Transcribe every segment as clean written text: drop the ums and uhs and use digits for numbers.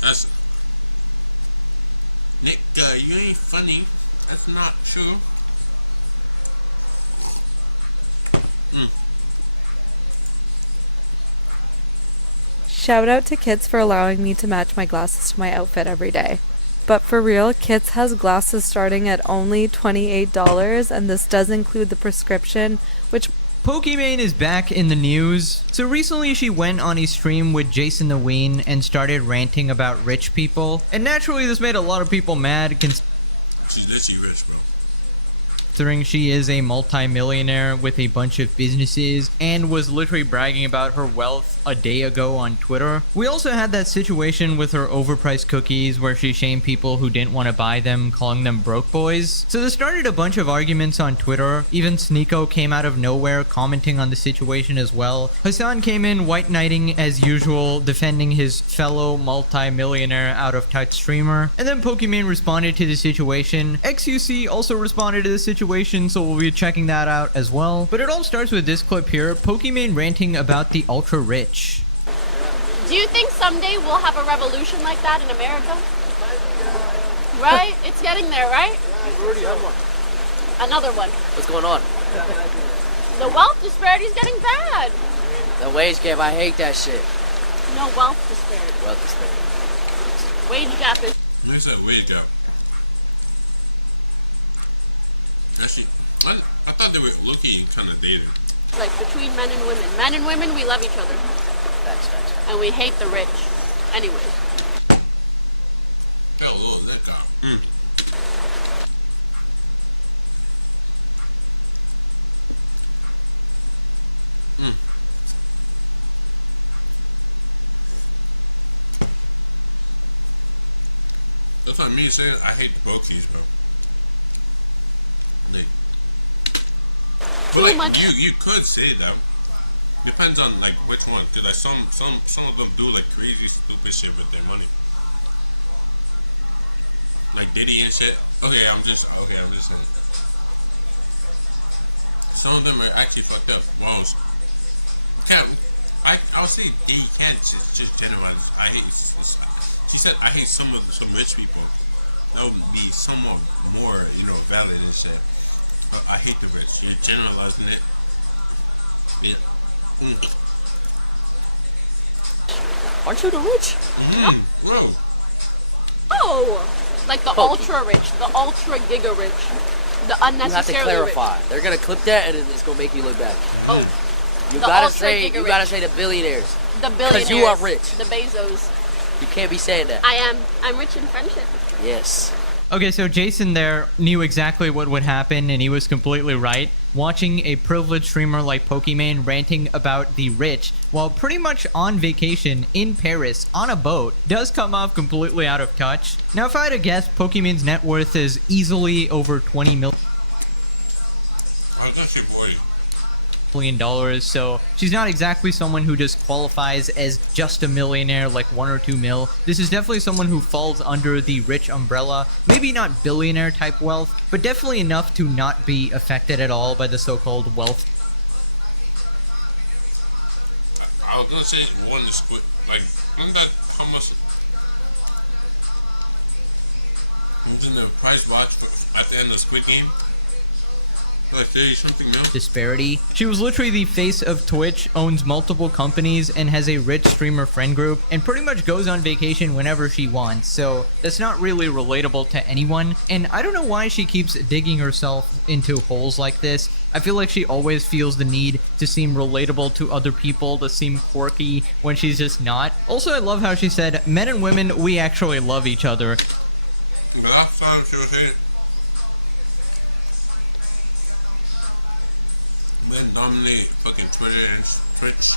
That's Nick. You ain't funny. That's not true. Shout out to Kits for allowing me to match my glasses to my outfit every day. But for real, Kits has glasses starting at only $28, and this does include the prescription, which... Pokimane is back in the news. So recently she went on a stream with Jason the Ween and started ranting about rich people. And naturally this made a lot of people mad she's literally rich, bro. Considering she is a multi-millionaire with a bunch of businesses and was literally bragging about her wealth a day ago on Twitter. We also had that situation with her overpriced cookies where she shamed people who didn't want to buy them, calling them broke boys. So this started a bunch of arguments on Twitter. Even Sneeko came out of nowhere commenting on the situation as well. Hassan came in white knighting as usual, defending his fellow multi-millionaire out-of-touch streamer. And then Pokimane responded to the situation. XUC also responded to the situation, so we'll be checking that out as well. But it all starts with this clip here, Pokimane ranting about the ultra rich. Do you think someday we'll have a revolution like that in America? Right? It's getting there, right? We already have one. Another one. What's going on? The wealth disparity is getting bad. The wage gap, I hate that shit. No, wealth disparity. Wealth disparity. Wage gap is... Where's that wage gap? Actually, I thought they were looking kind of dated. like between men and women. Men and women, we love each other. Facts. And we hate the rich. Anyway. Oh, that guy. That's what me saying. I hate the Pokies, bro. But like, much. you could say that. Depends on like which one, cause like some of them do like crazy stupid shit with their money, like Diddy and shit. Okay, I'm just saying. Some of them are actually fucked up. Wow. Okay, I'll say you can't just generalize. I hate. She said I hate some rich people. That would be somewhat more, valid and shit. But I hate the rich. You're generalizing it. Yeah. Aren't you the rich? No. Oh, like the ultra rich, the ultra giga rich, the You have to unnecessarily clarify. rich. They're gonna clip that and it's gonna make you look bad. Oh, You the gotta ultra say giga you rich. gotta say the billionaires. The billionaires. you are rich. The Bezos. You can't be saying that. I'm rich in friendship. Yes. Okay, so Jason there knew exactly what would happen, and he was completely right. Watching a privileged streamer like Pokimane ranting about the rich while pretty much on vacation in Paris on a boat does come off completely out of touch. Now, if I had to guess, Pokimane's net worth is easily over $20 million. I was gonna say boy. $1 million, so she's not exactly someone who just qualifies as just a millionaire, like 1 or 2 mil. This is definitely someone who falls under the rich umbrella. Maybe not billionaire type wealth, but definitely enough to not be affected at all by the so-called wealth. I was gonna say one the squid. Like, isn't that how much? Wasn't the price watch at the end of Squid Game? Like 30 something mil? Disparity. She was literally the face of Twitch, owns multiple companies, and has a rich streamer friend group, and pretty much goes on vacation whenever she wants, so that's not really relatable to anyone. And I don't know why she keeps digging herself into holes like this. I feel like she always feels the need to seem relatable to other people, to seem quirky when she's just not. Also, I love how she said, men and women, we actually love each other. The last time she was here, men dominate fucking Twitter and Twitch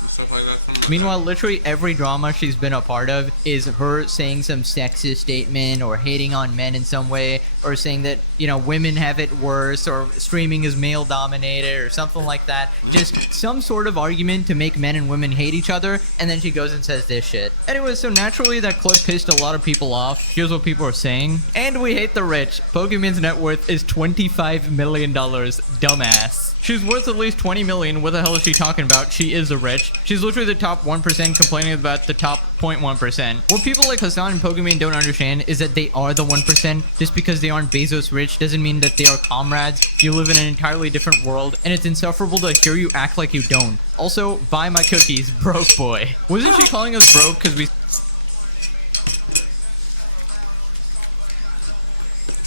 and stuff like that. Meanwhile, literally every drama she's been a part of is her saying some sexist statement or hating on men in some way, or saying that, women have it worse, or streaming is male dominated or something like that. Just some sort of argument to make men and women hate each other, and then she goes and says this shit. Anyway, so naturally that clip pissed a lot of people off. Here's what people are saying. And we hate the rich. Pokimane's net worth is $25 million. Dumbass. She's worth at least $20 million. What the hell is she talking about? She is a rich. She's literally the top 1% complaining about the top 0.1%. What people like Hassan and Pokimane don't understand is that they are the 1%. Just because they aren't Bezos rich doesn't mean that they are comrades. You live in an entirely different world, and it's insufferable to hear you act like you don't. Also, buy my cookies, broke boy. Wasn't she calling us broke because we...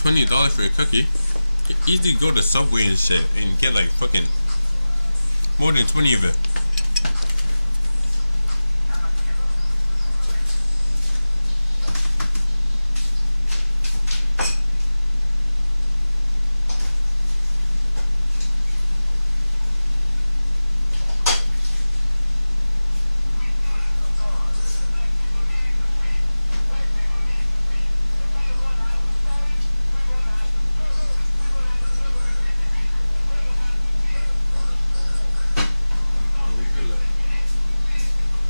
$20 for a cookie. You can easily go to Subway and shit and get like fucking more than 20 of it.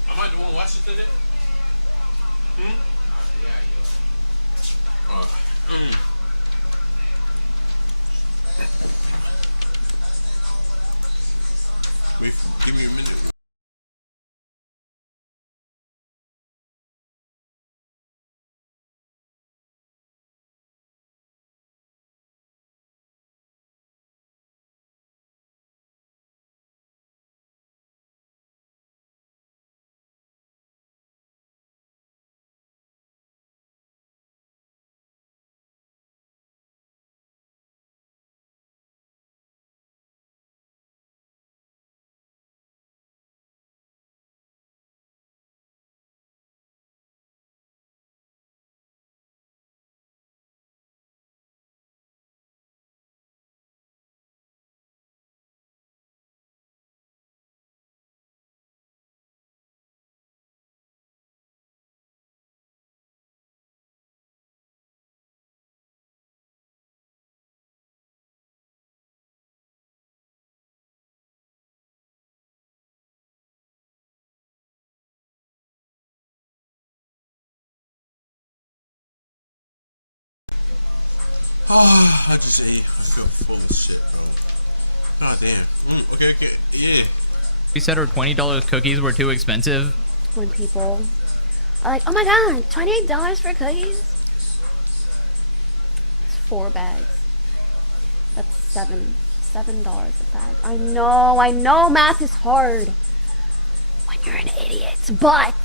Am I the one watching today? Wait, give me a minute. Oh, I just ate. I feel full of shit, bro. God damn. Okay, yeah. We said her $20 cookies were too expensive. When people are like, oh my god, $28 for cookies? It's 4 bags. That's $7 a bag. I know math is hard when you're an idiot, but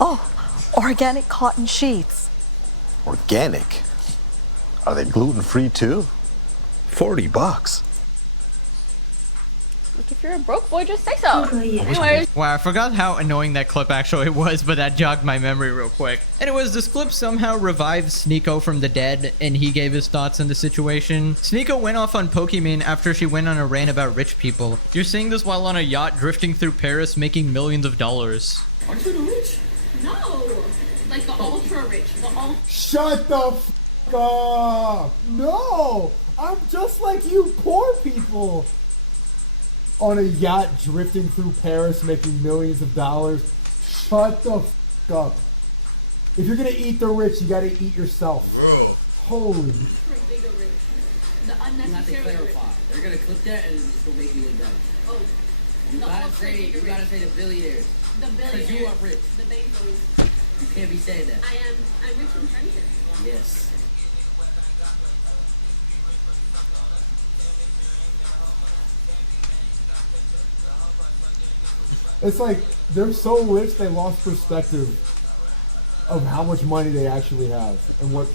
Oh, organic cotton sheets. Organic? Are they gluten-free too? $40. like if you're a broke boy, just say so. Anyways, Wow, I forgot how annoying that clip actually was, but that jogged my memory real quick. Anyways, this clip somehow revived Sneeko from the dead, and he gave his thoughts on the situation. Sneeko went off on Pokimane after she went on a rant about rich people. You're seeing this while on a yacht drifting through Paris making millions of dollars. Aren't you the rich? no, like the ultra rich, Shut the f up! No! I'm just like you poor people! On a yacht drifting through Paris making millions of dollars. Shut the f up. If you're gonna eat the rich, you gotta eat yourself. Bro. Holy. the You have to unnecessary clarify. They're gonna clip that and it's gonna make you look dumb. Oh, You gotta say the billionaires. the Because you are rich. the Bezos. You can't be saying that. I'm rich in friendship. Yes. It's like they're so rich they lost perspective of how much money they actually have and what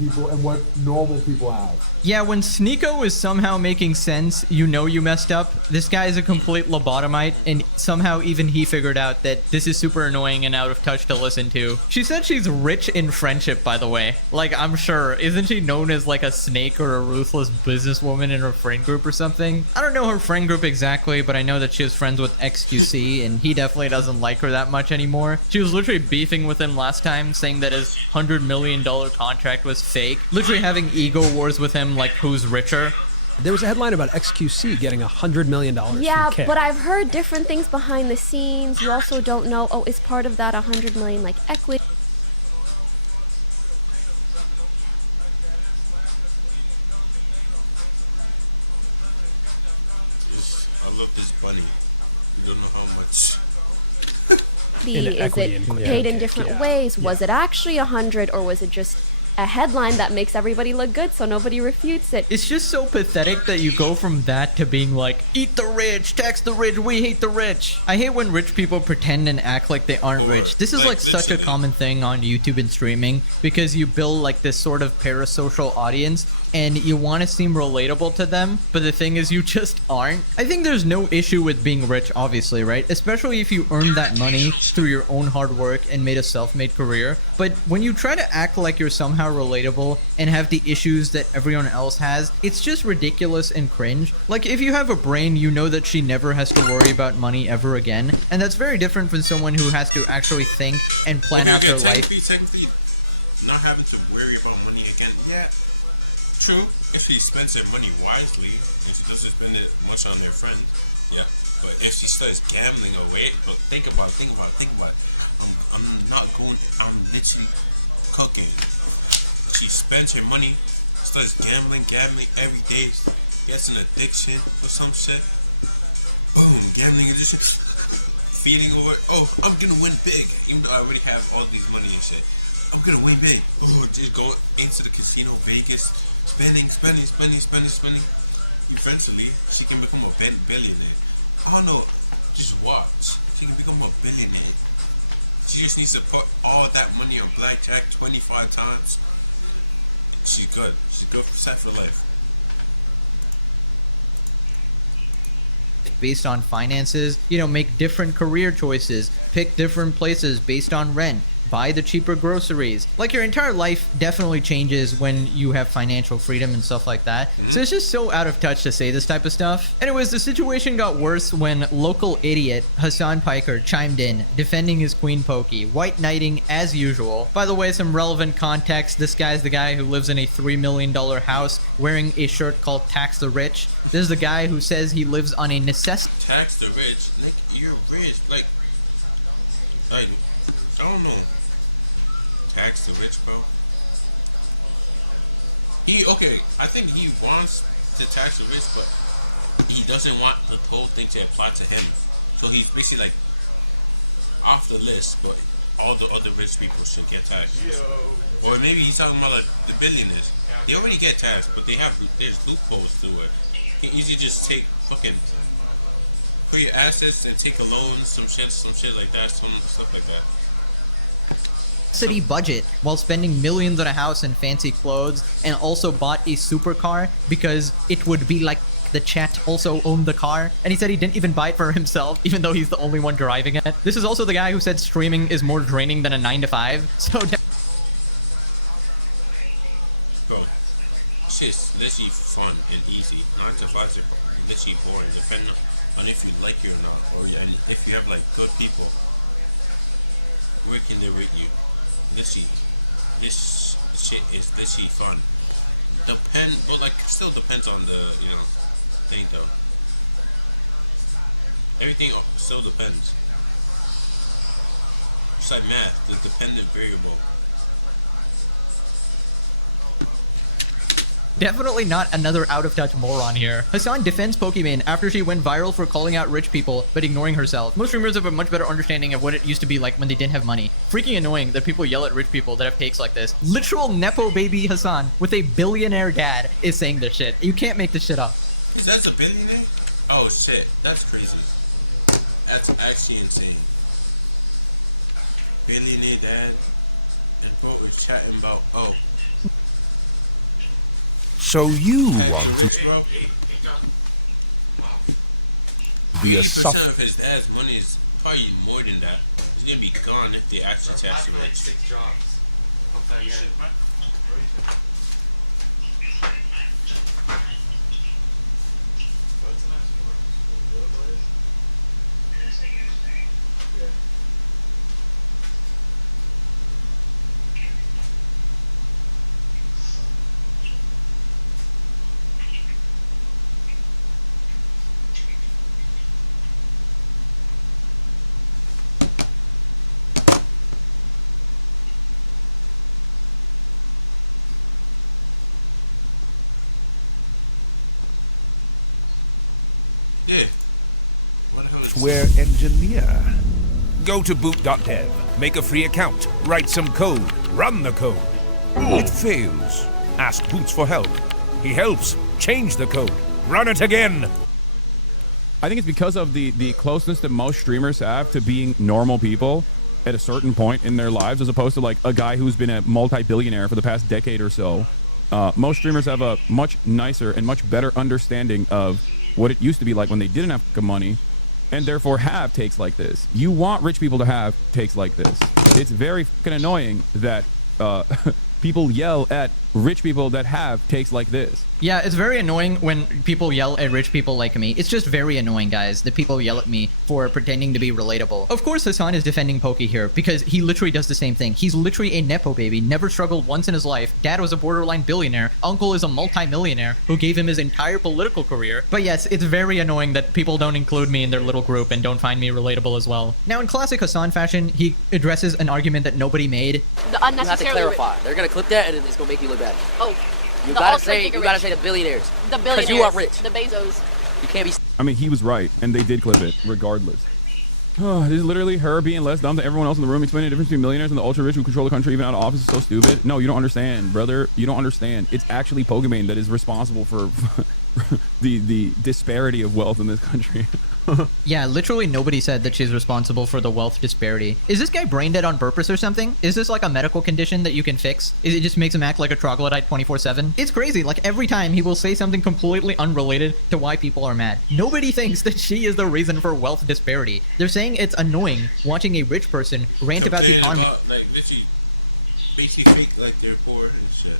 normal people have. Yeah, when Sneeko is somehow making sense, you know you messed up. This guy is a complete lobotomite, and somehow even he figured out that this is super annoying and out of touch to listen to. She said she's rich in friendship, by the way. Like, I'm sure. Isn't she known as like a snake or a ruthless businesswoman in her friend group or something? I don't know her friend group exactly, but I know that she is friends with XQC, and he definitely doesn't like her that much anymore. She was literally beefing with him last time, saying that his $100 million contract was fake. Literally having ego wars with him, like who's richer. There was a headline about XQC getting $100 million Yeah, from Kit. but I've heard different things behind the scenes. You also don't know, oh, is part of that 100 million like equity? I love this bunny. fee? Is equity it and paid in kick, different yeah. ways? Was it actually 100, or was it just a headline that makes everybody look good so nobody refutes it? It's just so pathetic that you go from that to being like, eat the rich, tax the rich, we hate the rich. I hate when rich people pretend and act like they aren't rich. This is like such a common thing on YouTube and streaming because you build like this sort of parasocial audience and you want to seem relatable to them, but the thing is you just aren't. I think there's no issue with being rich, obviously, right? Especially if you earned that money through your own hard work and made a self-made career. But when you try to act like you're somehow relatable and have the issues that everyone else has, it's just ridiculous and cringe. Like, if you have a brain, you know that she never has to worry about money ever again, and that's very different from someone who has to actually think and plan out their life. Technically, not having to worry about money again. Yeah, true. If she spends her money wisely, and she doesn't spend it much on their friend, yeah. But if she starts gambling away, but think about it. I'm not going. I'm literally cooking. She spends her money, starts gambling every day, gets an addiction or some shit. Boom, gambling addiction. Feeding over. Oh, I'm gonna win big, even though I already have all these money and shit. I'm gonna win big. Oh, just go into the casino, Vegas, spending. Eventually, she can become a billionaire. I don't know. Just watch. She can become a billionaire. She just needs to put all that money on blackjack 25 times. She's good. She's good, set for life. Based on finances, you know, make different career choices, pick different places based on rent, buy the cheaper groceries. Like, your entire life definitely changes when you have financial freedom and stuff like that. So it's just so out of touch to say this type of stuff. Anyways, the situation got worse when local idiot Hassan Piker chimed in, defending his queen Poki, white knighting as usual. By the way, some relevant context, this guy's the guy who lives in a $3 million house wearing a shirt called Tax the Rich. This is the guy who says he lives on a necessity. Tax the rich. Nick, you're rich. Like, I don't know. Tax the rich, bro. I think he wants to tax the rich, but he doesn't want the whole thing to apply to him. So he's basically like off the list, but all the other rich people should get taxed. Or maybe he's talking about like the billionaires. They already get taxed, but there's loopholes to it. You can easily just put your assets and take a loan, some shit like that, some stuff like that. City budget while spending millions on a house and fancy clothes, and also bought a supercar because it would be like the chat also owned the car, and he said he didn't even buy it for himself even though he's the only one driving it. This is also the guy who said streaming is more draining than a 9-to-5. So Bro, shit's literally fun and easy. 9-to-5s are literally boring, depending on if you like it or not, or if you have like good people working there with you. Literally, this shit is literally fun. But like, still depends on the thing though. Everything still depends. It's like math, the dependent variable. definitely not another out-of-touch moron here. Hassan defends Pokimane after she went viral for calling out rich people but ignoring herself. Most streamers have a much better understanding of what it used to be like when they didn't have money. Freaking annoying that people yell at rich people that have takes like this. Literal Nepo baby Hassan with a billionaire dad is saying this shit. You can't make this shit up. That's a billionaire? Oh shit, that's crazy. That's actually insane. Billionaire dad and bro was chatting about, oh. So you want to be a 80% sufferer? of his dad's money is probably more than that. It's gonna be gone if they actually tax the rich. Yeah. What the hell is Software engineer. Go to boot.dev, make a free account, write some code, run the code. It fails. Ask Boots for help. He helps. Change the code. Run it again. I think it's because of the closeness that most streamers have to being normal people at a certain point in their lives, as opposed to like a guy who's been a multi-billionaire for the past decade or so. Most streamers have a much nicer and much better understanding of what it used to be like when they didn't have money, and therefore have takes like this. You want rich people to have takes like this. It's very fucking annoying that people yell at rich people that have takes like this. Yeah, it's very annoying when people yell at rich people like me. It's just very annoying, guys, that people yell at me for pretending to be relatable. Of course, Hassan is defending Poki here because he literally does the same thing. He's literally a Nepo baby, never struggled once in his life. Dad was a borderline billionaire. Uncle is a multi-millionaire who gave him his entire political career. But yes, it's very annoying that people don't include me in their little group and don't find me relatable as well. Now, in classic Hassan fashion, he addresses an argument that nobody made. You have to clarify. They're gonna clip that and it's gonna make you look bad. Oh. You gotta say the billionaires. The billionaires. Because you are rich. The Bezos. You can't be. I mean, he was right, and they did clip it, regardless. This is literally her being less dumb than everyone else in the room, explaining the difference between millionaires and the ultra-rich who control the country even out of office is so stupid. No, you don't understand, brother. You don't understand. It's actually Pokimane that is responsible for the disparity of wealth in this country. Yeah, literally nobody said that she's responsible for the wealth disparity. Is this guy brain dead on purpose or something? Is this like a medical condition that you can fix? It just makes him act like a troglodyte 24/7? It's crazy. Like every time he will say something completely unrelated to why people are mad. Nobody thinks that she is the reason for wealth disparity. They're saying it's annoying watching a rich person rant about the economy. Like literally, basically fake like they're poor and shit.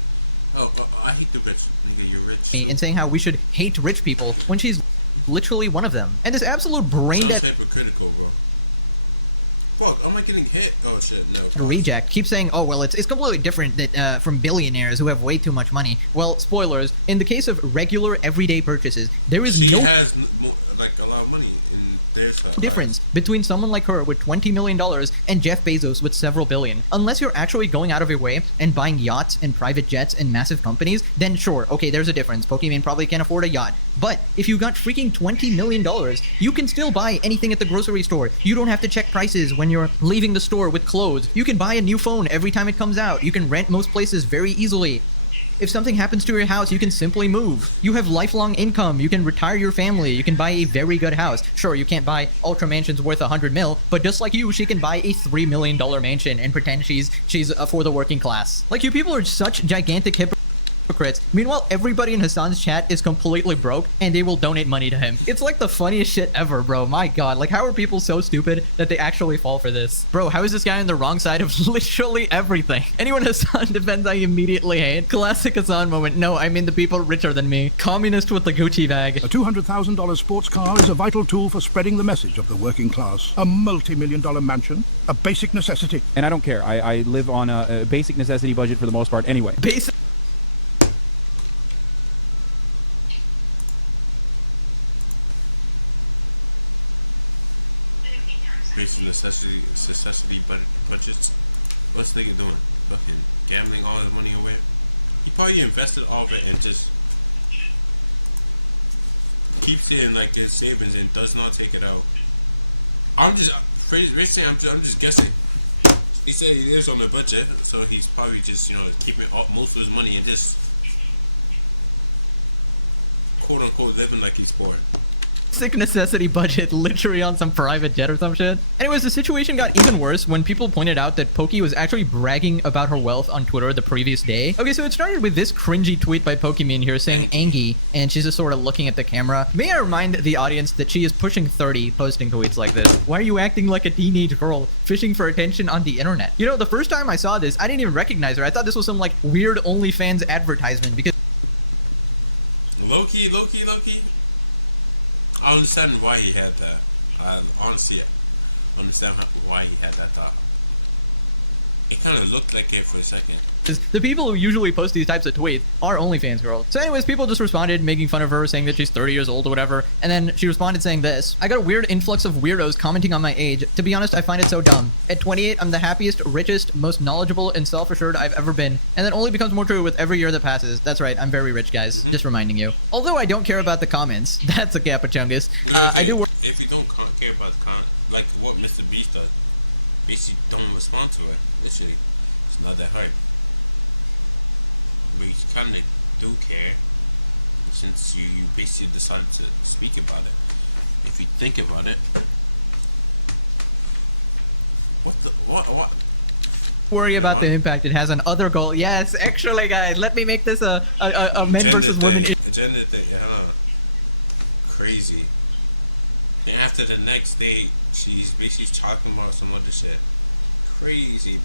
Oh, I hate the rich. Nigga, you're rich. And saying how we should hate rich people when she's literally one of them. And this absolute brain dead hypocritical, bro. Fuck, am I getting hit? Oh shit, no. Reject keeps saying, oh well, it's completely different that from billionaires who have way too much money. Well, spoilers, in the case of regular everyday purchases, there is she no has like a lot of money in their side. Difference between someone like her with $20 million and Jeff Bezos with several billion. Unless you're actually going out of your way and buying yachts and private jets and massive companies, then sure, okay, there's a difference. Pokimane probably can't afford a yacht. But if you got freaking $20 million, you can still buy anything at the grocery store. You don't have to check prices when you're leaving the store with clothes. You can buy a new phone every time it comes out. You can rent most places very easily. If something happens to your house, you can simply move. You have lifelong income. You can retire your family. You can buy a very good house. Sure, you can't buy ultra mansions worth 100 mil, but just like you, she can buy a $3 million mansion and pretend she's for the working class. Like, you people are such gigantic hypocrites. Meanwhile, everybody in Hassan's chat is completely broke and they will donate money to him. It's like the funniest shit ever, bro. My god, like how are people so stupid that they actually fall for this? Bro, how is this guy on the wrong side of literally everything? Anyone Hassan defends, I immediately hate. Classic Hassan moment. No, I mean the people richer than me. Communist with the Gucci bag. A $200,000 sports car is a vital tool for spreading the message of the working class. A multi-million-dollar mansion, a basic necessity. And I don't care. I live on a basic necessity budget for the most part anyway. Basic. necessity budgets. What's the nigga doing? Fucking gambling all his money away. He probably invested all of it and just keeps it in like his savings and does not take it out. I'm just guessing. He said he lives on a budget, so he's probably just keeping most of his money and just quote unquote living like he's poor. Sick necessity budget, literally on some private jet or some shit. Anyways, the situation got even worse when people pointed out that Poki was actually bragging about her wealth on Twitter the previous day. Okay, so it started with this cringy tweet by Pokimane here saying Angie, and she's just sort of looking at the camera. May I remind the audience that she is pushing 30 posting tweets like this. Why are you acting like a teenage girl fishing for attention on the internet? You know, the first time I saw this, I didn't even recognize her. I thought this was some like weird OnlyFans advertisement because Low-key. I understand why he had that. Honestly, I understand why he had that thought. It kind of looked like it for a second. The people who usually post these types of tweets are OnlyFans girls. So anyways, people just responded making fun of her, saying that she's 30 years old or whatever. And then she responded saying this. I got a weird influx of weirdos commenting on my age. To be honest, I find it so dumb. At 28, I'm the happiest, richest, most knowledgeable, and self-assured I've ever been. And that only becomes more true with every year that passes. That's right, I'm very rich, guys. Just reminding you. Although I don't care about the comments. That's a Capachungus. I do work. If you don't care about the comments, like what Mr. Beast does, basically don't respond to it. Literally, it's not that hard. But you kind of do care since you basically decided to speak about it. If you think about it, what? Worry about the impact it has on other goals. Yes, actually, guys, let me make this a men versus women. Agenda thing, crazy. Then after the next day, she's basically talking about some other shit. Crazy.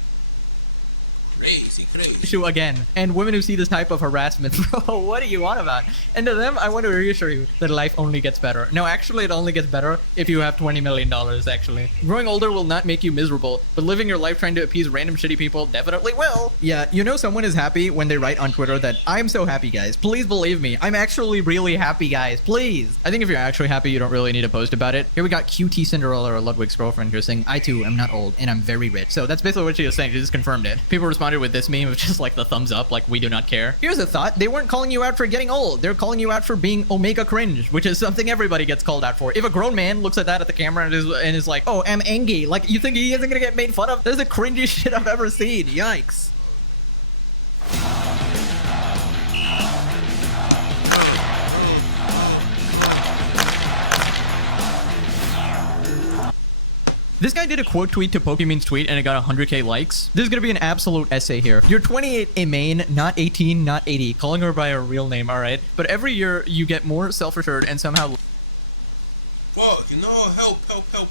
Issue again, and women who see this type of harassment, bro, what do you want about? And to them, I want to reassure you that life only gets better. No, actually, it only gets better if you have $20 million, actually. Growing older will not make you miserable, but living your life trying to appease random shitty people definitely will. Yeah, you know someone is happy when they write on Twitter that, I'm so happy, guys. Please believe me. I'm actually really happy, guys. Please. I think if you're actually happy, you don't really need to post about it. Here we got QT Cinderella, or Ludwig's girlfriend, here saying, I too am not old, and I'm very rich. So that's basically what she was saying. She just confirmed it. People responded with this meme of just like the thumbs up, like we do not care. Here's a thought. They weren't calling you out for getting old. They're calling you out for being omega cringe, which is something everybody gets called out for. If a grown man looks at that at the camera and is like, oh, I'm angry, like you think he isn't gonna get made fun of? That's the cringiest shit I've ever seen. Yikes. This guy did a quote tweet to Pokimane's tweet and it got 100k likes. This is gonna be an absolute essay here. You're 28 in Maine, not 18, not 80. Calling her by her real name, alright? But every year you get more self-assured and somehow... Fuck, no, help, no.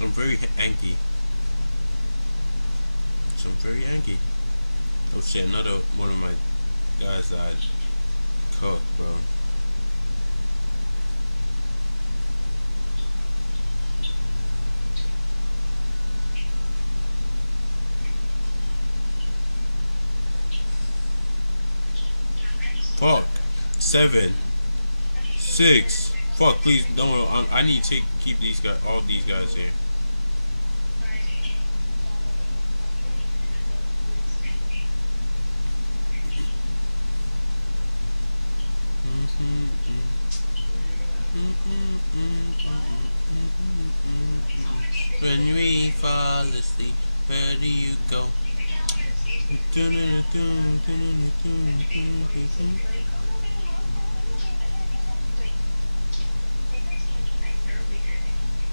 I'm very angry. Oh shit, another one of my guys that I cook, bro. Fuck. 7, 6. Fuck, please don't. I need to keep these guys, all these guys here. When we fall asleep, where do you go?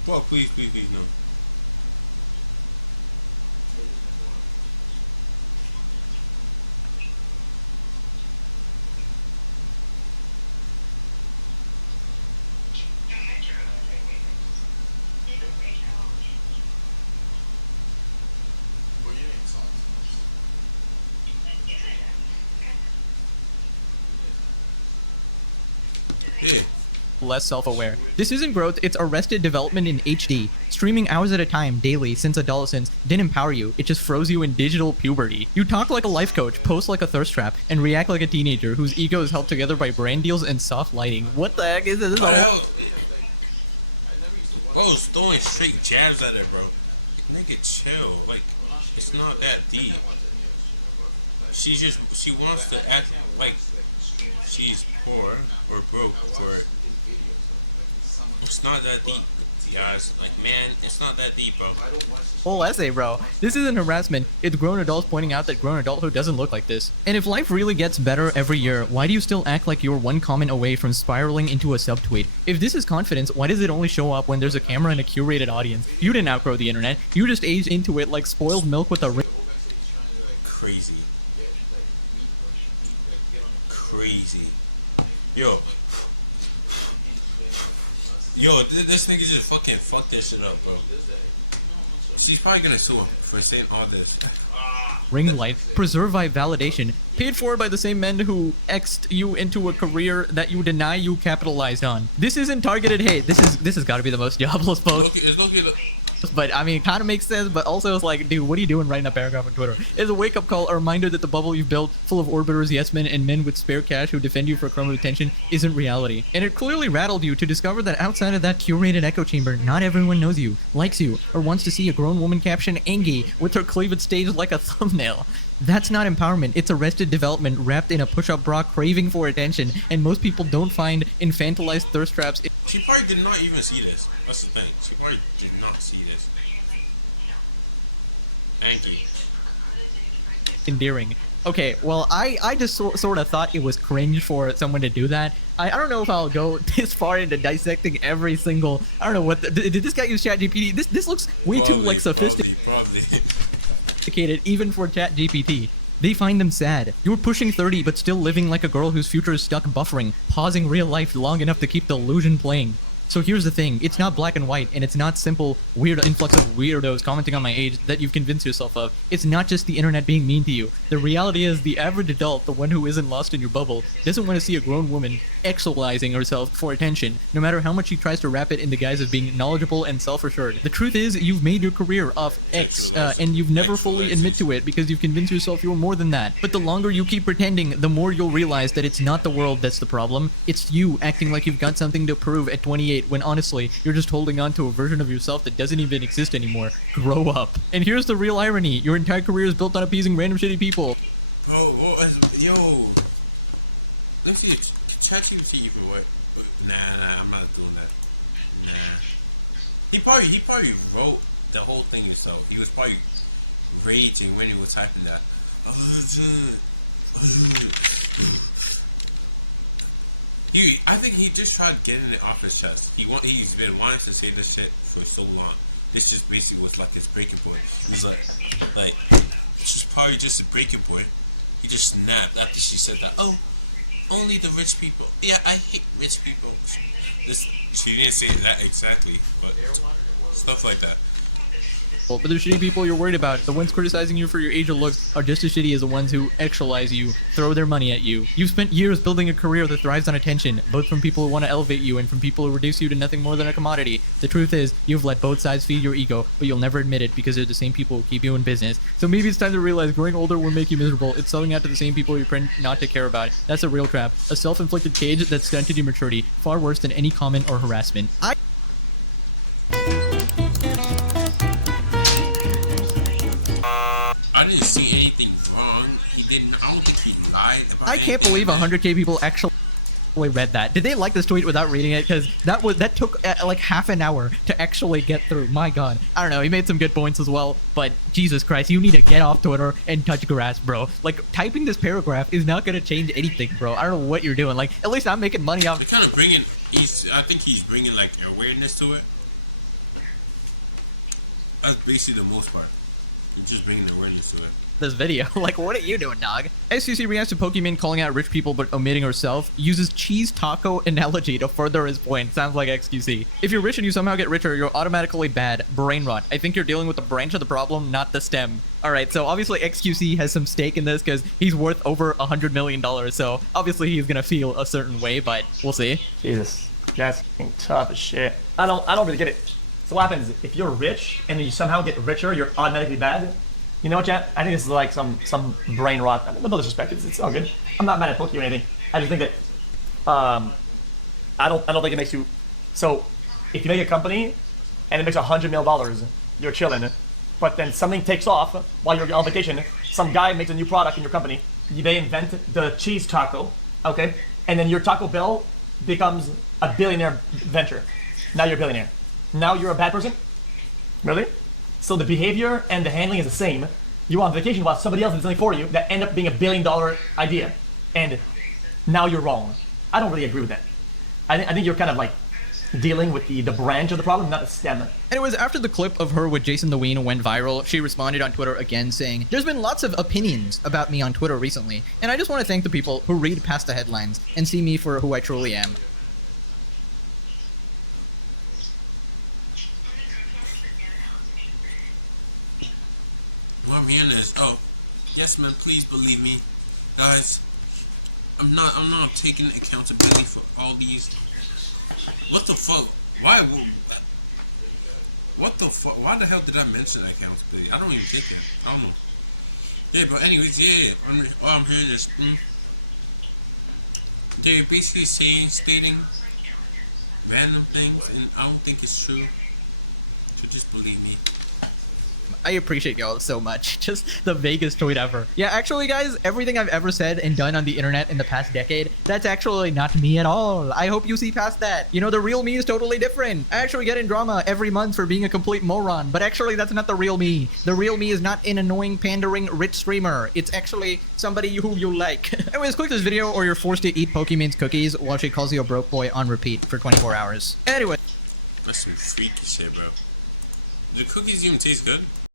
Well, please, no. Yeah. Less self-aware. This isn't growth, it's arrested development in HD. Streaming hours at a time, daily, since adolescence, didn't empower you, it just froze you in digital puberty. You talk like a life coach, post like a thirst trap, and react like a teenager whose ego is held together by brand deals and soft lighting. What the heck is this? I was throwing straight jabs at it, bro. Nigga, chill. Like, it's not that deep. She wants to act like she's poor or broke for it. It's not that deep, guys. Like, man, it's not that deep, bro. Whole essay, bro. This isn't harassment. It's grown adults pointing out that grown adulthood doesn't look like this. And if life really gets better every year, why do you still act like you're one comment away from spiraling into a subtweet? If this is confidence, why does it only show up when there's a camera and a curated audience? You didn't outgrow the internet. You just aged into it like spoiled milk with a ring. Crazy. Yo, this nigga just fucking fucked this shit up, bro. She's probably gonna sue him for saying all this. Ring light, preserve by validation, paid for by the same men who X'd you into a career that you deny you capitalized on. This isn't targeted hate. This has got to be the most jobless post. But I mean, it kind of makes sense, but also it's like, dude, what are you doing writing a paragraph on Twitter? It's a wake-up call, a reminder that the bubble you've built, full of orbiters, yes men, and men with spare cash who defend you for a crumb of attention, isn't reality. And it clearly rattled you to discover that outside of that curated echo chamber, not everyone knows you, likes you, or wants to see a grown woman caption Angie with her cleavage staged like a thumbnail. That's not empowerment. It's arrested development wrapped in a push-up bra craving for attention, and most people don't find infantilized thirst traps. She probably did not even see this. That's the thing. She probably did not see this. Thank you. Endearing. Okay, well, I just sort of thought it was cringe for someone to do that. I don't know if I'll go this far into dissecting every single... I don't know what... did this guy use ChatGPT? This looks way too, like, sophisticated. Probably. Even for ChatGPT. They find them sad. You're pushing 30 but still living like a girl whose future is stuck buffering, pausing real life long enough to keep Delusion playing. So here's the thing, it's not black and white, and it's not simple, weird influx of weirdos commenting on my age that you've convinced yourself of. It's not just the internet being mean to you. The reality is the average adult, the one who isn't lost in your bubble, doesn't want to see a grown woman actualizing herself for attention, no matter how much she tries to wrap it in the guise of being knowledgeable and self-assured. The truth is, you've made your career off X, and you've never fully admit to it because you've convinced yourself you're more than that. But the longer you keep pretending, the more you'll realize that it's not the world that's the problem. It's you acting like you've got something to prove at 28 when honestly, you're just holding on to a version of yourself that doesn't even exist anymore. Grow up. And here's the real irony. Your entire career is built on appeasing random shitty people. Bro, yo. Let's see, ChatGPT even what? Nah, I'm not doing that. Nah. He probably wrote the whole thing himself. He was probably raging when he was typing that. I think he just tried getting it off his chest. He's been wanting to say this shit for so long. This just basically was like his breaking point. He's like, it's just probably just a breaking point. He just snapped after she said that. Oh, only the rich people. Yeah, I hate rich people. She didn't say that exactly, but stuff like that. But the shitty people you're worried about, the ones criticizing you for your age or looks, are just as shitty as the ones who actualize you, throw their money at you. You've spent years building a career that thrives on attention, both from people who want to elevate you and from people who reduce you to nothing more than a commodity. The truth is, you've let both sides feed your ego, but you'll never admit it because they're the same people who keep you in business. So maybe it's time to realize growing older will make you miserable. It's selling out to the same people you pretend not to care about. That's a real trap. A self-inflicted cage that stunted your maturity, far worse than any comment or harassment. I didn't see anything wrong. He didn't. I don't think he lied about I can't believe 100k people actually read that. Did they like this tweet without reading it? Because that took like half an hour to actually get through. My god. I don't know. He made some good points as well. But Jesus Christ, you need to get off Twitter and touch grass, bro. Like, typing this paragraph is not going to change anything, bro. I don't know what you're doing. Like, at least I'm making money off. They're kind of bringing. I think he's bringing like awareness to it. That's basically the most part. You're just bringing awareness to it. This video. Like, what are you doing, dog? SCC reacts to Pokimane calling out rich people but omitting herself, uses cheese taco analogy to further his point. Sounds like XQC. If you're rich and you somehow get richer, you're automatically bad. Brain rot. I think you're dealing with the branch of the problem, not the stem. Alright, so obviously XQC has some stake in this because he's worth over $100 million, so obviously he's gonna feel a certain way, but we'll see. Jesus, that's tough as shit. I don't really get it. So what happens if you're rich and you somehow get richer, you're automatically bad? You know what, chat? I think this is like some brain rot. No disrespect, it's all good. I'm not mad at Pokey or anything. I just think that I don't think it makes you. So if you make a company and it makes $100 million, you're chilling. But then something takes off while you're on vacation. Some guy makes a new product in your company. They invent the cheese taco, okay? And then your Taco Bell becomes a billionaire venture. Now you're a billionaire. Now you're a bad person? Really? So the behavior and the handling is the same. You're on vacation while somebody else did something for you that end up being $1 billion idea. And now you're wrong. I don't really agree with that. I think you're kind of like dealing with the branch of the problem, not the stem. Anyways, after the clip of her with Jason the Ween went viral, she responded on Twitter again saying, "There's been lots of opinions about me on Twitter recently, and I just want to thank the people who read past the headlines and see me for who I truly am." What I'm hearing is, oh, yes, man, please believe me, guys. I'm not taking accountability for all these. What the fuck? Why? What the fuck? Why the hell did I mention accountability? I don't even think that. I don't know. Yeah, but anyways, yeah. All I'm hearing is, they're basically stating random things, and I don't think it's true. So just believe me. I appreciate y'all so much. Just the vaguest tweet ever. Yeah, actually, guys, everything I've ever said and done on the internet in the past decade, that's actually not me at all. I hope you see past that. You know, the real me is totally different. I actually get in drama every month for being a complete moron, but actually that's not the real me. The real me is not an annoying, pandering, rich streamer. It's actually somebody who you like. Anyways, click this video or you're forced to eat Pokimane's cookies while she calls you a broke boy on repeat for 24 hours. Anyway. That's some freaky shit, bro. Do cookies even taste good?